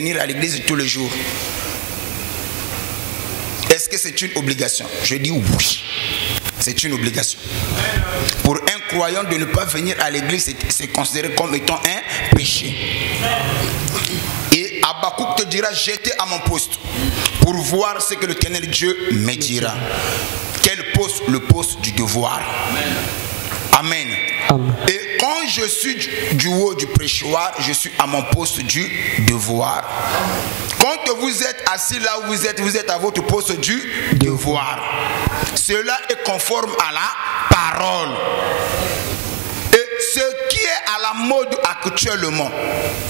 venir à l'église tous les jours. Est-ce que c'est une obligation? Je dis oui. C'est une obligation. Pour un croyant de ne pas venir à l'église, c'est considéré comme étant un péché. Et Habakkuk te dira, j'étais à mon poste pour voir ce que l'Éternel Dieu me dira. Quel poste? Le poste du devoir. Amen. Amen. Et quand je suis du haut du prêchoir, je suis à mon poste du devoir. Quand vous êtes assis là où vous êtes à votre poste du devoir. Cela est conforme à la parole. Et ce qui est à la mode actuellement,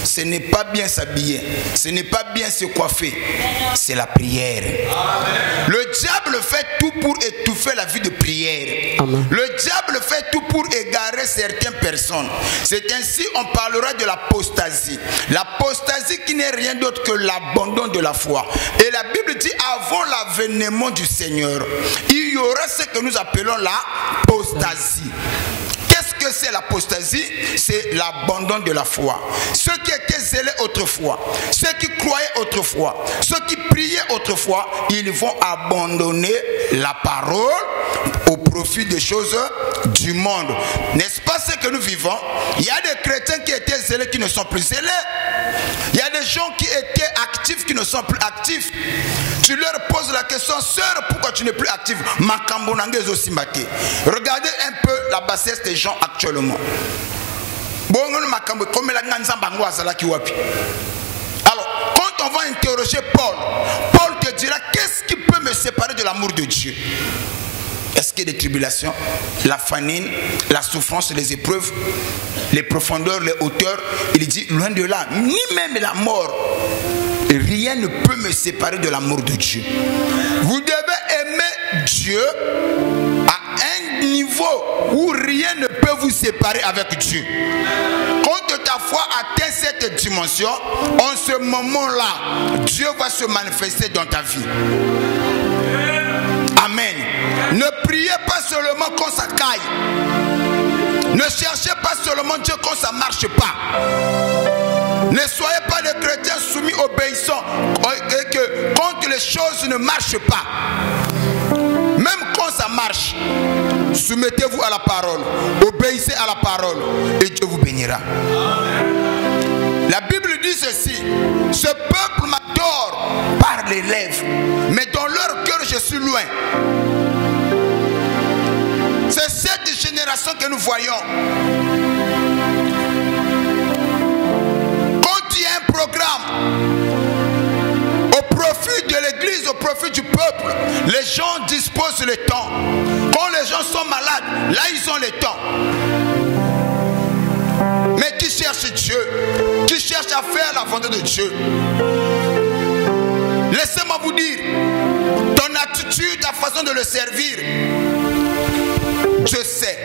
ce n'est pas bien s'habiller, ce n'est pas bien se coiffer, c'est la prière. Amen. Le diable fait tout pour étouffer la vie de prière. Amen. Le diable fait tout pour égarer certaines personnes. C'est ainsi on parlera de l'apostasie. L'apostasie qui n'est rien d'autre que l'abandon de la foi. Et la Bible dit avant l'avènement du Seigneur, il y aura ce que nous appelons l'apostasie. Qu'est-ce que c'est l'apostasie? C'est l'abandon de la foi. Ceux qui étaient zélés autrefois, ceux qui croyaient autrefois, ceux qui priaient autrefois, ils vont abandonner la parole au profit des choses du monde. N'est-ce pas ce que nous vivons? Il y a des chrétiens qui étaient zélés qui ne sont plus zélés. Il y a des gens qui étaient actifs qui ne sont plus actifs. Tu leur poses la question, sœur, pourquoi tu n'es plus active? Regardez un peu la bassesse des gens actuellement. Alors, quand on va interroger Paul, Paul te dira, qu'est-ce qui peut me séparer de l'amour de Dieu? Est-ce qu'il y a des tribulations, la famine, la souffrance, les épreuves, les profondeurs, les hauteurs? Il dit, loin de là, ni même la mort, rien ne peut me séparer de l'amour de Dieu. Vous devez aimer Dieu à un niveau où rien ne peut vous séparer avec Dieu. Quand ta foi atteint cette dimension, en ce moment-là, Dieu va se manifester dans ta vie. Amen. Ne priez pas seulement quand ça caille. Ne cherchez pas seulement Dieu quand ça ne marche pas. Ne soyez pas des chrétiens soumis, obéissants, et que quand les choses ne marchent pas, même quand ça marche, soumettez-vous à la parole, obéissez à la parole, et Dieu vous bénira. La Bible dit ceci, ce peuple m'adore par les lèvres, mais dans leur cœur je suis loin. C'est cette génération que nous voyons. Quand il y a un programme au profit de l'église, au profit du peuple, les gens disposent le temps. Quand les gens sont malades, là ils ont le temps. Mais qui cherche Dieu, qui cherche à faire la volonté de Dieu, laissez-moi vous dire, ton attitude, ta façon de le servir, je sais.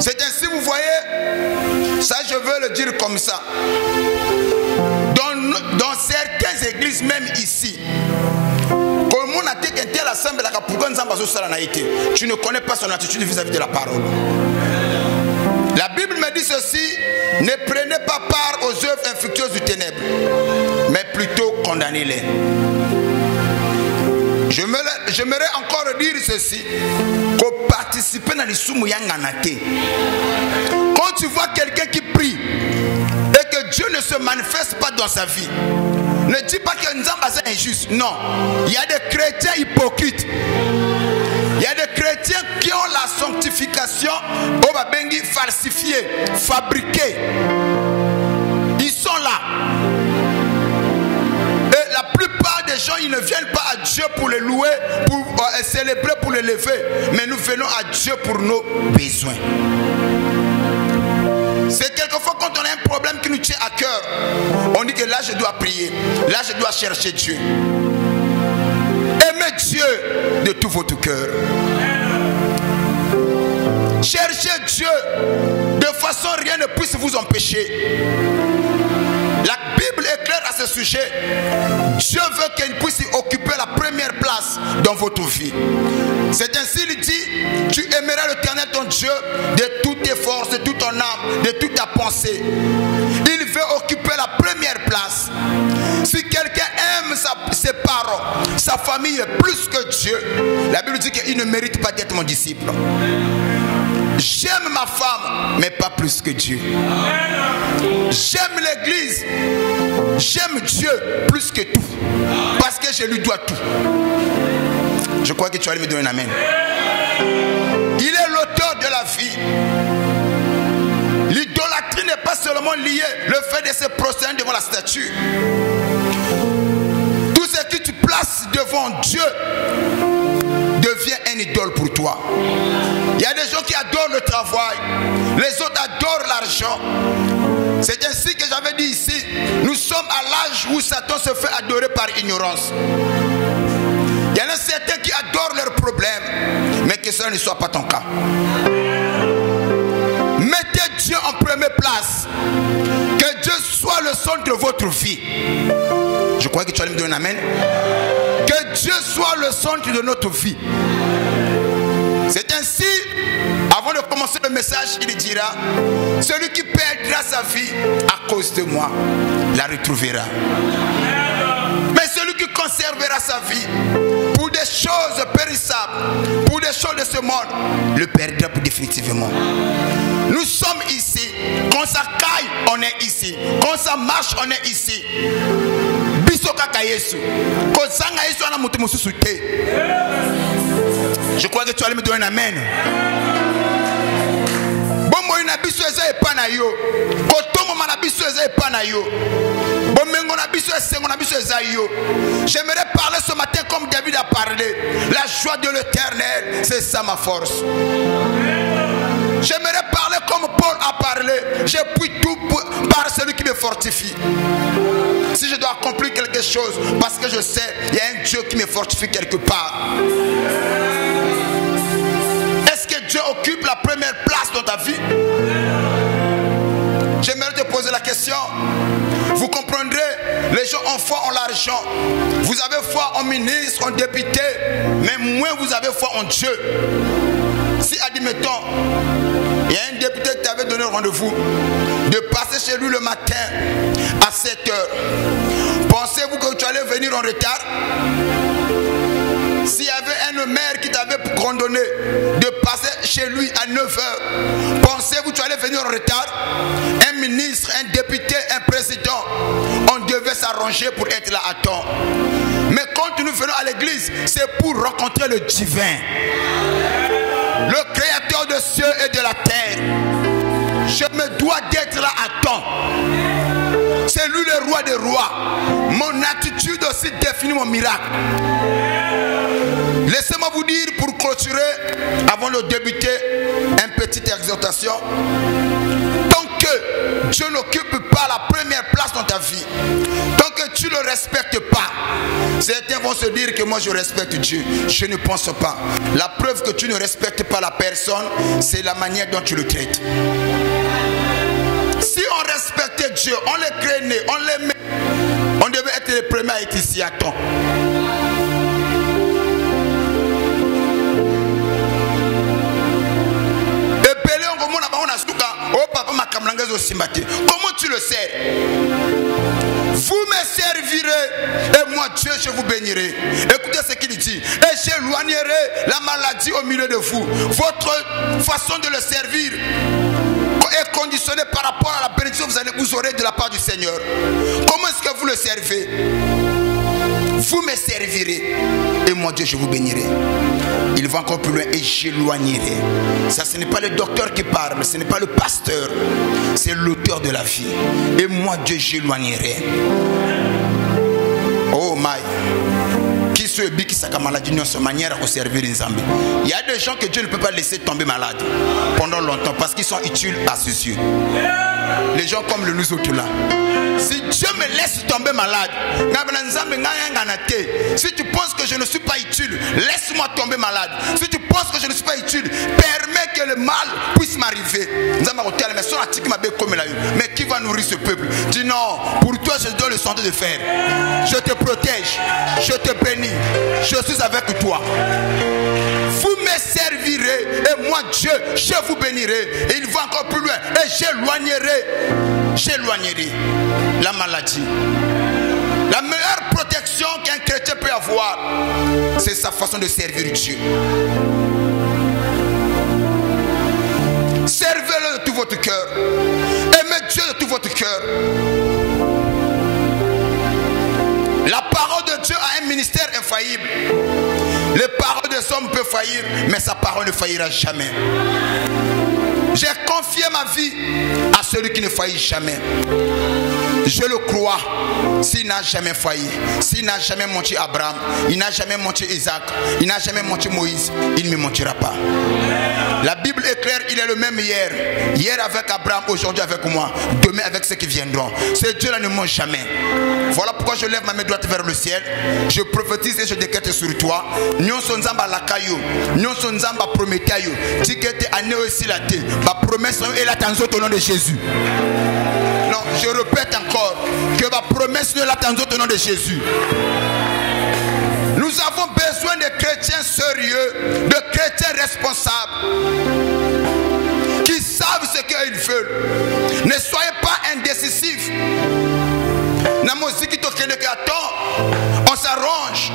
C'est ainsi, vous voyez, ça je veux le dire comme ça. Dans certaines églises, même ici, tu ne connais pas son attitude vis-à-vis de la parole. La Bible me dit ceci, ne prenez pas part aux œuvres infructueuses du ténèbre, mais plutôt condamnez-les. J'aimerais encore dire ceci, qu'on participe dans les soumou yanganate. Quand tu vois quelqu'un qui prie et que Dieu ne se manifeste pas dans sa vie, ne dis pas que Nzamba est injuste. Non, il y a des chrétiens hypocrites. Il y a des chrétiens qui ont la sanctification au Babengi falsifiée, fabriquée. Ils sont là. Et la plupart des gens, ils ne viennent pas à Dieu pour le louer, pour célébrer, pour le lever. Mais nous venons à Dieu pour nos besoins. C'est quelquefois quand on a un problème qui nous tient à cœur, on dit que là je dois prier, là je dois chercher Dieu. Aimez Dieu de tout votre cœur. Cherchez Dieu de façon rien ne puisse vous empêcher. La Bible est claire à ce sujet. Dieu veut qu'il puisse occuper la première place dans votre vie. C'est ainsi il dit, tu aimeras l'Éternel ton Dieu de toutes tes forces, de toute ton âme, de toute ta pensée. Il veut occuper quelqu'un aime ses parents, sa famille plus que Dieu, la Bible dit qu'il ne mérite pas d'être mon disciple. J'aime ma femme, mais pas plus que Dieu. J'aime l'église, j'aime Dieu plus que tout, parce que je lui dois tout. Je crois que tu vas me donner un amen. Il est l'auteur de la vie. L'idolâtrie n'est pas seulement liée le fait de se prosterner devant la statue. Tout ce que tu places devant Dieu devient un idole pour toi. Il y a des gens qui adorent le travail, les autres adorent l'argent. C'est ainsi que j'avais dit ici, nous sommes à l'âge où Satan se fait adorer par ignorance. Il y en a certains qui adorent leurs problèmes, mais que cela ne soit pas ton cas. Mettez Dieu en première place. Que Dieu soit le centre de votre vie. Je crois que tu allais me donner un amen. Que Dieu soit le centre de notre vie. C'est ainsi, avant de commencer le message, il dira: celui qui perdra sa vie à cause de moi la retrouvera. Mais celui qui conservera sa vie pour des choses périssables, pour des choses de ce monde, le perdra définitivement. Nous sommes ici. Quand ça caille, on est ici. Quand ça marche, on est ici. Je crois que tu allais me donner un amen. J'aimerais parler ce matin comme David a parlé. La joie de l'Éternel, c'est ça ma force. J'aimerais parler comme Paul a parlé. Je puis tout par celui qui me fortifie. Si je dois accomplir quelque chose, parce que je sais, il y a un Dieu qui me fortifie quelque part. Est-ce que Dieu occupe la première place dans ta vie? J'aimerais te poser la question. Vous comprendrez, les gens ont foi en l'argent. Vous avez foi en ministre, en député, mais moins vous avez foi en Dieu. Si, admettons, il y a un député qui t'avait donné rendez-vous de passer chez lui le matin à 7 heures. Pensez-vous que tu allais venir en retard? S'il y avait un maire qui t'avait condamné de passer chez lui à 9 heures, pensez-vous que tu allais venir en retard? Un ministre, un député, un président, on devait s'arranger pour être là à temps. Mais quand nous venons à l'église, c'est pour rencontrer le divin, le créateur des cieux et de la terre. Je me dois d'être là à temps. C'est lui le roi des rois. Mon attitude aussi définit mon miracle. Laissez-moi vous dire, pour clôturer, avant de débuter, une petite exhortation. Tant que Dieu n'occupe pas la première place dans ta vie, tant que tu ne le respectes pas, certains vont se dire que moi je respecte Dieu. Je ne pense pas. La preuve que tu ne respectes pas la personne, c'est la manière dont tu le traites. Si on respectait Dieu, on le craignait, on l'aimait, on devait être les premiers à être ici à temps. Comment tu le sais? Vous me servirez et moi Dieu je vous bénirai. Écoutez ce qu'il dit. Et j'éloignerai la maladie au milieu de vous. Votre façon de le servir est conditionnée par rapport à la bénédiction que vous aurez de la part du Seigneur. Comment est-ce que vous le servez? Vous me servirez et moi Dieu je vous bénirai. Il va encore plus loin et j'éloignerai. Ça, ce n'est pas le docteur qui parle, ce n'est pas le pasteur, c'est l'auteur de la vie. Et moi Dieu j'éloignerai. Oh my. Qui se dit qui sa maladie non se manière à servir les Zambie. Il y a des gens que Dieu ne peut pas laisser tomber malades pendant longtemps parce qu'ils sont utiles à ses yeux. Les gens comme nous autres là. Si Dieu me laisse tomber malade, si tu penses que je ne suis pas utile, laisse-moi tomber malade. Si tu penses que je ne suis pas utile, permets que le mal puisse m'arriver. Mais qui va nourrir ce peuple? Dis non, pour toi je donne le santé de fer. Je te protège, je te bénis, je suis avec toi. Vous me servirez et moi Dieu, je vous bénirai. Et il va encore plus loin. Et j'éloignerai la maladie. La meilleure avoir, c'est sa façon de servir Dieu. Servez-le de tout votre cœur. Aimez Dieu de tout votre cœur. La parole de Dieu a un ministère infaillible. Les paroles des hommes peuvent faillir, mais sa parole ne faillira jamais. J'ai confié ma vie à celui qui ne faillit jamais. Je le crois. S'il n'a jamais failli, s'il n'a jamais menti Abraham, il n'a jamais menti Isaac, il n'a jamais menti Moïse, il ne me mentira pas. La Bible est claire, il est le même hier. Hier avec Abraham, aujourd'hui avec moi, demain avec ceux qui viendront. Ce Dieu-là ne ment jamais. Voilà pourquoi je lève ma main droite vers le ciel. Je prophétise et je décrète sur toi. Nyon son zamba lakayo, nyon son zamba prometayo. Tikete ane aussi la té. Ma promesse est là dans au nom de Jésus. Non, je répète encore que ma promesse est là dans au nom de Jésus. Nous avons besoin de chrétiens sérieux, de chrétiens responsables, qui savent ce qu'ils veulent. Ne soyez pas indécisifs. On s'arrange.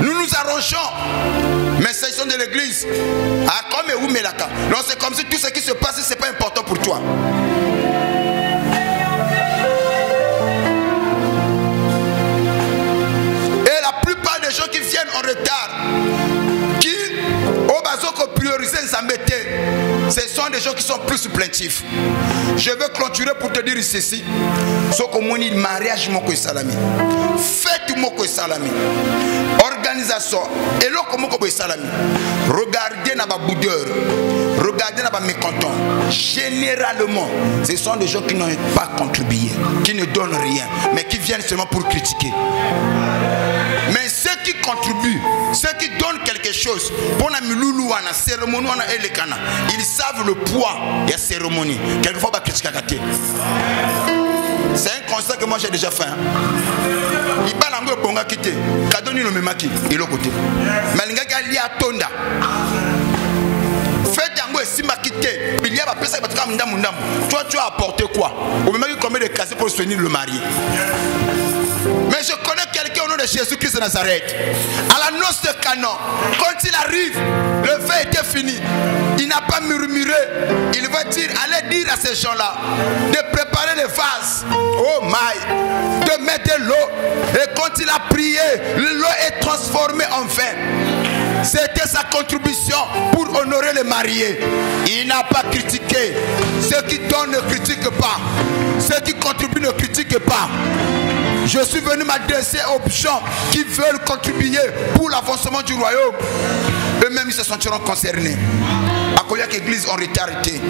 Nous nous arrangeons. Mais s'agissant de l'église, non, c'est comme si tout ce qui se passe, ce n'est pas important pour toi. Et la plupart des gens qui viennent en retard, qui au bazoko prioriser ce sont des gens qui sont plus supplétifs. Je veux clôturer pour te dire ceci. Ce que mariage moko salami, fête moko salami, organisation et l'autre moko salami. Regardez na ba boudeur, regardez na ba mécontent. Généralement, ce sont des gens qui n'ont pas contribué, qui ne donnent rien, mais qui viennent seulement pour critiquer. Mais ceux qui contribuent, ceux qui donnent quelque chose, ils savent le poids de la cérémonie. Quelquefois, c'est un constat que moi j'ai déjà fait. Il parle en bon quitté. Kadoni no memaki, il est côté. Malinga li atonda. Faites un peu simba quitté. Il y a pas personne qui va te dire toi tu as apporté quoi? Au même combien de cassés pour soutenir le marié. Mais je connais quelqu'un au nom de Jésus-Christ de Nazareth. À la noce de Canon, quand il arrive, le feu était fini. Il n'a pas murmuré. Il va dire, allez dire à ces gens-là de préparer les vases. Oh my! De mettre de l'eau. Et quand il a prié, l'eau est transformée en vin. C'était sa contribution pour honorer les mariés. Il n'a pas critiqué. Ceux qui donnent ne critiquent pas. Ceux qui contribuent ne critiquent pas. Je suis venu m'adresser aux gens qui veulent contribuer pour l'avancement du royaume. Eux-mêmes, ils se sentiront concernés. À quoi l'église en retard été.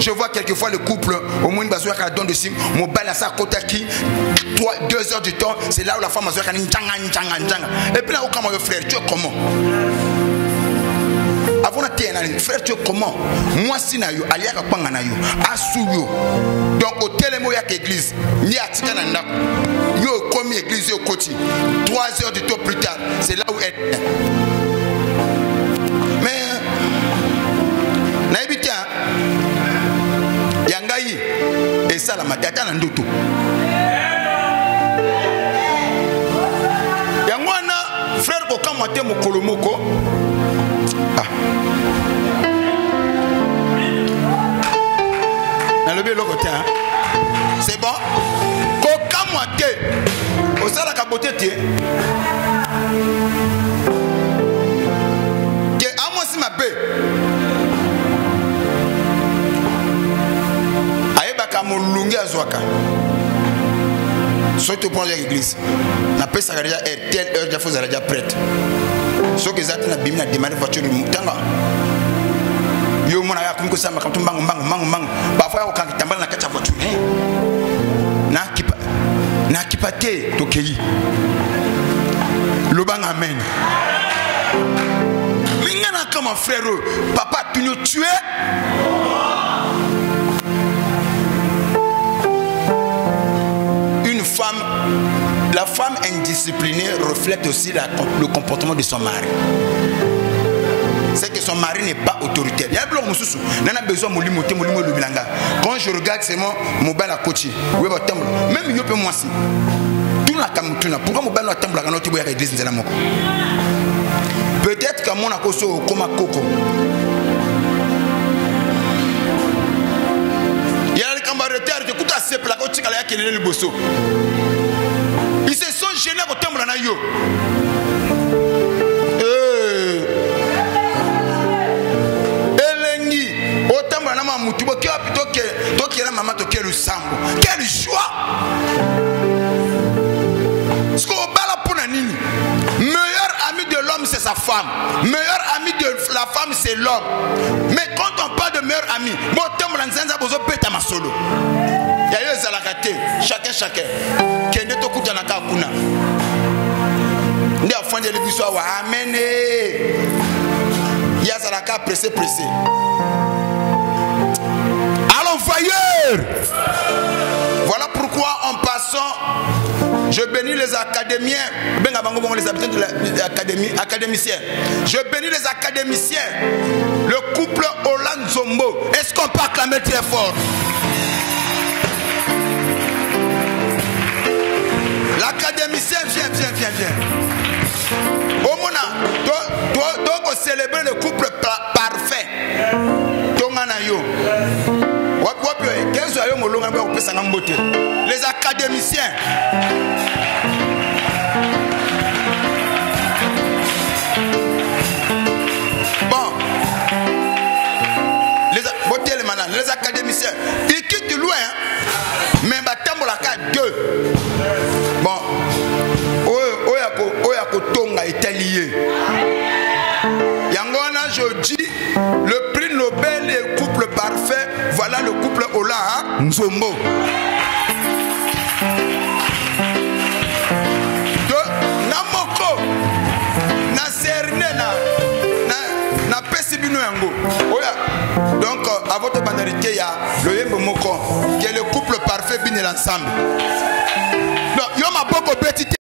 Je vois quelquefois le couple, au moins, ils ont de sim, mon bal à sa côté qui, 2 heures du temps, c'est là où la femme a dit, et puis là, où comment le frère, tu es comment? Avant de frère, tu es comment? Moi, si na yo, alia kapanga na yo, asuyo. Donc au télémo ya l'église, ni atika na ndako. Yo comme église au côté. 3 heures du temps plus tard, c'est là où elle est. Mais naibita yangai et ça la matata na ndoto. Yangwana frère ko kamate mokolo moko. C'est bon? Coca moité. Au sein de la capote, que à moi si ma paix. Aïe baka mon lungi à Zouaka. Surtout pour l'église. La paix ça déjà telle heure de fois déjà prête. Ce que ça n'a bimé à démarrer voiture de Moutanga. Yo mona ya kumko sama quand mbang parfois quand tu t'emballes dans la voiture na kipate tokei le bang amen mingana comme un frère papa tu nous tues une femme. La femme indisciplinée reflète aussi le comportement de son mari. c'est que son mari n'est pas autoritaire. Il y a besoin de quand je regarde, c'est mon bal à côté. Même il y a moi aussi. Pourquoi mon bal à temple à l'église? Peut-être que mon akoso comme un coco. Il y a les camarades qui écoutent assez pour la côte qui est le bosso. Ils se sont gênés au temple à Nayo. Quel choix! Ce qu'on parle pour Nanini. Meilleur ami de l'homme, c'est sa femme. Meilleur ami de la femme, c'est l'homme. Mais quand on parle de meilleur ami, chacun. Amen. Pressé. Allons, failleur! Voilà pourquoi en passant, je bénis les académiens, les habitants de l'académicien. Je bénis les académiciens, le couple Hollande Zombo. Est-ce qu'on peut acclamer très fort? L'académicien, viens. Au moment, donc célébrer le couple parfait. Les académiciens. Bon. Les académiciens. Ils quittent de loin. Mais deux. Bon. Oyakotonga est lié. Yangona, je dis, le prix Nobel et couple parfait, voilà le couple Ola Nzombo. De Namoko, na Serne, na Pesibino Yango. Donc, à votre banalité, il y a le Yembo Moko, qui est le couple parfait, bien l'ensemble. Donc, il y a ma beaucoup petite.